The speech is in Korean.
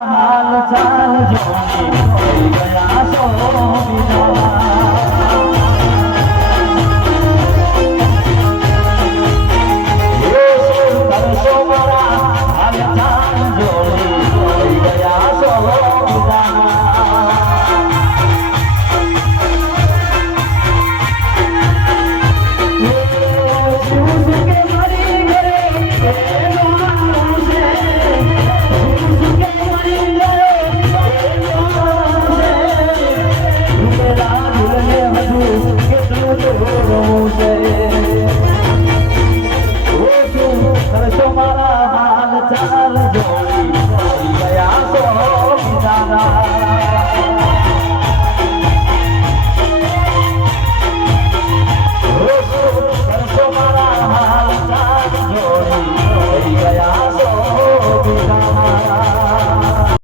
아, 잘 자존이 Tata.